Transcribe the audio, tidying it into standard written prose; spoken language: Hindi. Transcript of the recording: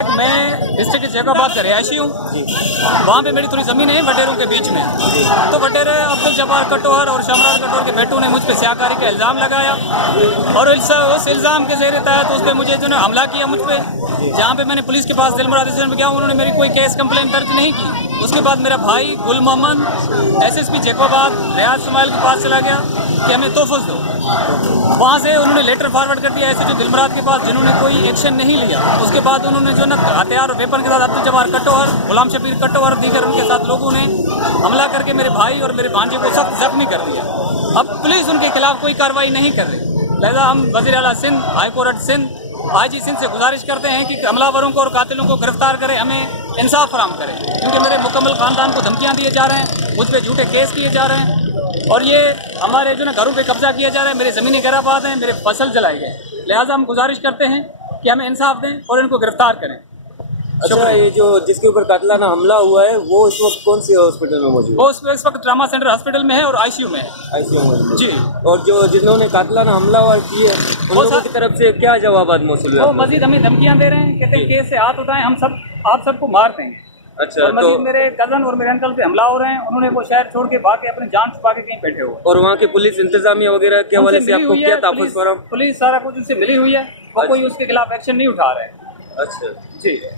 मैं डिस्ट्रिक्ट जैकाबाद का रिहायशी हूँ। वहाँ पे मेरी थोड़ी ज़मीन है वडेरों के बीच में। तो वडेर अब्दुल जब्बार कटोहर और शामराज कटोहर के बेटों ने मुझ पर स्याकारी का इल्ज़ाम लगाया और उस इल्ज़ाम के ज़ेर तहत उस पर मुझे जो है हमला किया मुझ पर, जहाँ पे मैंने पुलिस के पास दिलमराद स्टेशन में गया, उन्होंने मेरी कोई केस कंप्लेंट दर्ज नहीं की। उसके बाद मेरा भाई गुल मोहम्मद एसएसपी जैकाबाद रियाज इस्माइल के पास चला गया कि हमें तोहफ़ दो। वहाँ से उन्होंने लेटर फॉरवर्ड कर दिया एसएचओ दिलमराद के पास, जिन्होंने कोई एक्शन नहीं लिया। उसके बाद उन्होंने जो ना हथियार और वेपन के साथ अब्दुल जब्बार कटोहर, गुलाम शबीर कटोहर और दीगर उनके साथ लोगों ने हमला करके मेरे भाई और मेरे भांजे को सख्त जख्मी कर दिया। अब पुलिस उनके खिलाफ कोई कार्रवाई नहीं कर रही। लिहाजा हम वज़ीर आला Sindh, high court Sindh, IG Sindh से गुजारिश करते हैं कि हमलावरों को और कातिलों को गिरफ्तार करें, हमें इंसाफ फराहम करें, क्योंकि मेरे मुकम्मल ख़ानदान को धमकियाँ दिए जा रहे हैं, मुझ पर झूठे केस किए जा रहे हैं और ये हमारे जो ना घरों पे कब्जा किया जा रहा है, मेरे ज़मीनी गिराबाद हैं, मेरे फसल जलाए गए। लिहाजा हम गुजारिश करते हैं कि हमें इंसाफ दें और इनको गिरफ्तार करें। अच्छा, ये जो जिसके ऊपर कातिलाना हमला हुआ है वो इस वक्त कौन सी हॉस्पिटल में मौजूद है? वो इस वक्त ट्रामा सेंटर हॉस्पिटल में है और आईसीयू में है। आईसीयू में जी। और जो जिन्होंने कातिलाना हमला किए उन लोगों की तरफ से क्या जवाब मौसूल हुआ? वो मजीद हमें धमकियाँ दे रहे हैं, कहते हैं केस से हाथ उठाएं, हम सब आप सबको मार देंगे। अच्छा, और मजीद मेरे कजन और मेरे अंकल पे हमला हो रहे हैं, उन्होंने वो शहर छोड़ के भाग के अपनी जान छुपा के कहीं बैठे हुए। और वहाँ के पुलिस इंतजामिया वगैरह के हवाले से आपको क्या तहफ़्फ़ुज़ फराहम? पुलिस सारा कुछ उससे मिली हुई है, वो कोई उसके खिलाफ एक्शन नहीं उठा रहे हैं। अच्छा जी।